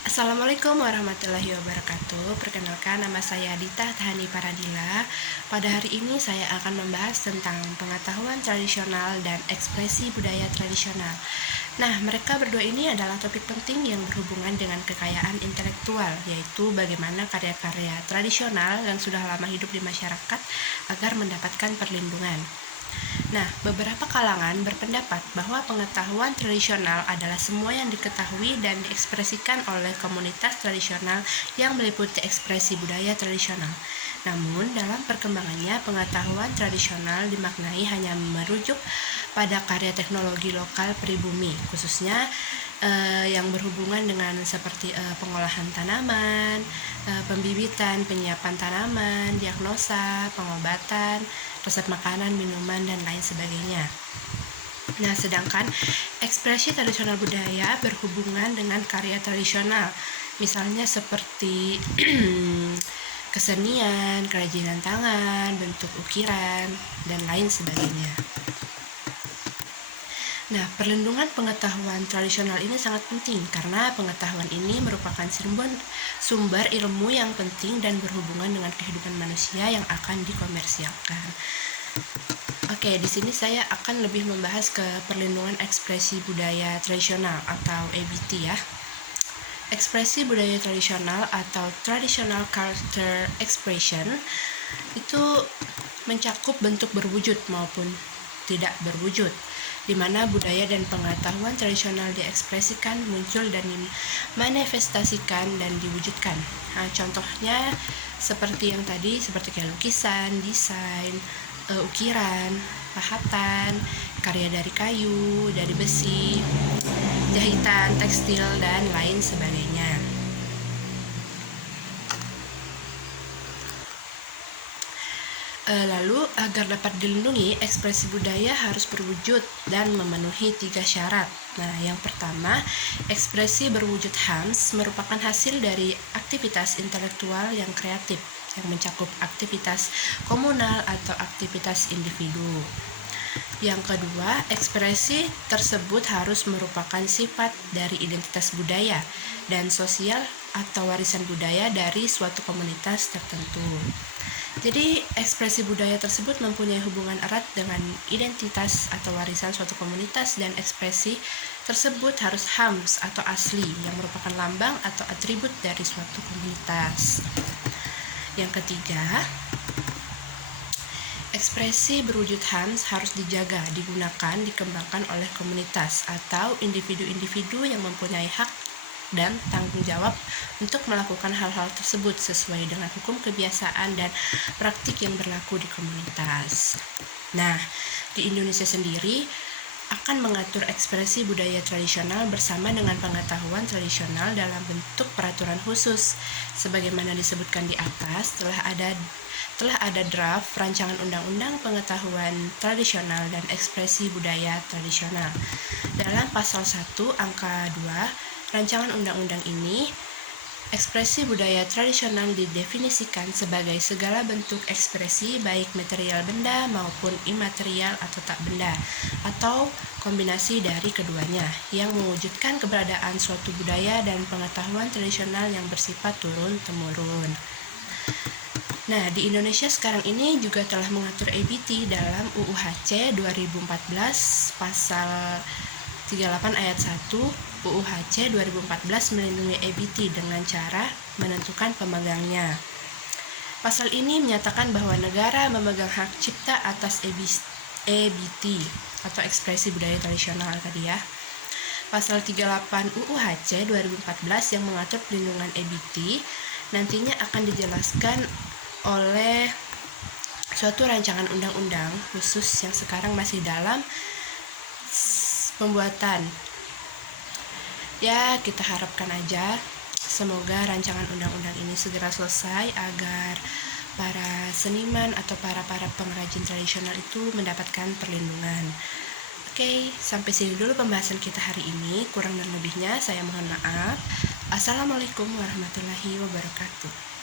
Assalamualaikum warahmatullahi wabarakatuh. Perkenalkan, nama saya Dita Tahani Paradila. Pada hari ini saya akan membahas tentang pengetahuan tradisional dan ekspresi budaya tradisional. Nah, mereka berdua ini adalah topik penting yang berhubungan dengan kekayaan intelektual, yaitu bagaimana karya-karya tradisional yang sudah lama hidup di masyarakat agar mendapatkan perlindungan. Nah, beberapa kalangan berpendapat bahwa pengetahuan tradisional adalah semua yang diketahui dan diekspresikan oleh komunitas tradisional yang meliputi ekspresi budaya tradisional. Namun, dalam perkembangannya, pengetahuan tradisional dimaknai hanya merujuk pada karya teknologi lokal pribumi, khususnya yang berhubungan dengan seperti pengolahan tanaman, pembibitan, penyiapan tanaman, diagnosa, pengobatan, resep makanan, minuman, dan lain sebagainya. Nah, sedangkan ekspresi tradisional budaya berhubungan dengan karya tradisional, misalnya seperti kesenian, kerajinan tangan, bentuk ukiran, dan lain sebagainya. Nah, perlindungan pengetahuan tradisional ini sangat penting karena pengetahuan ini merupakan sumber ilmu yang penting dan berhubungan dengan kehidupan manusia yang akan dikomersialkan. Oke, di sini saya akan lebih membahas ke perlindungan ekspresi budaya tradisional atau EBT ya. Ekspresi budaya tradisional atau Traditional Culture Expression itu mencakup bentuk berwujud maupun tidak berwujud, di mana budaya dan pengetahuan tradisional diekspresikan, muncul, dan dimanifestasikan dan diwujudkan. Nah, contohnya seperti yang tadi, seperti kayak lukisan, desain, ukiran, pahatan, karya dari kayu, dari besi, jahitan, tekstil, dan lain sebagainya. Lalu, agar dapat dilindungi, ekspresi budaya harus berwujud dan memenuhi 3 syarat. Nah, yang pertama, ekspresi berwujud HAMS merupakan hasil dari aktivitas intelektual yang kreatif, yang mencakup aktivitas komunal atau aktivitas individu. Yang kedua, ekspresi tersebut harus merupakan sifat dari identitas budaya dan sosial atau warisan budaya dari suatu komunitas tertentu. Jadi, ekspresi budaya tersebut mempunyai hubungan erat dengan identitas atau warisan suatu komunitas, dan ekspresi tersebut harus HAMS atau asli, yang merupakan lambang atau atribut dari suatu komunitas. Yang ketiga, ekspresi berwujud HAMS harus dijaga, digunakan, dikembangkan oleh komunitas atau individu-individu yang mempunyai hak dan tanggung jawab untuk melakukan hal-hal tersebut sesuai dengan hukum kebiasaan dan praktik yang berlaku di komunitas. Nah, di Indonesia sendiri akan mengatur ekspresi budaya tradisional bersama dengan pengetahuan tradisional dalam bentuk peraturan khusus. Sebagaimana disebutkan di atas, telah ada draft rancangan undang-undang pengetahuan tradisional dan ekspresi budaya tradisional. Dalam pasal 1 angka 2 rancangan undang-undang ini, ekspresi budaya tradisional didefinisikan sebagai segala bentuk ekspresi baik material benda maupun imaterial atau tak benda, atau kombinasi dari keduanya, yang mewujudkan keberadaan suatu budaya dan pengetahuan tradisional yang bersifat turun-temurun. Nah, di Indonesia sekarang ini juga telah mengatur EBT dalam UU HC 2014 pasal 38 ayat 1 UU HC 2014 melindungi EBT dengan cara menentukan pemegangnya. Pasal ini menyatakan bahwa negara memegang hak cipta atas EBT atau ekspresi budaya tradisional tadi ya. Pasal 38 UU HC 2014 yang mengatur pelindungan EBT nantinya akan dijelaskan oleh suatu rancangan undang-undang khusus yang sekarang masih dalam pembuatan. Ya, kita harapkan aja semoga rancangan undang-undang ini segera selesai agar para seniman atau para pengrajin tradisional itu mendapatkan perlindungan. Oke, sampai sini dulu pembahasan kita hari ini. Kurang dan lebihnya saya mohon maaf. Assalamualaikum warahmatullahi wabarakatuh.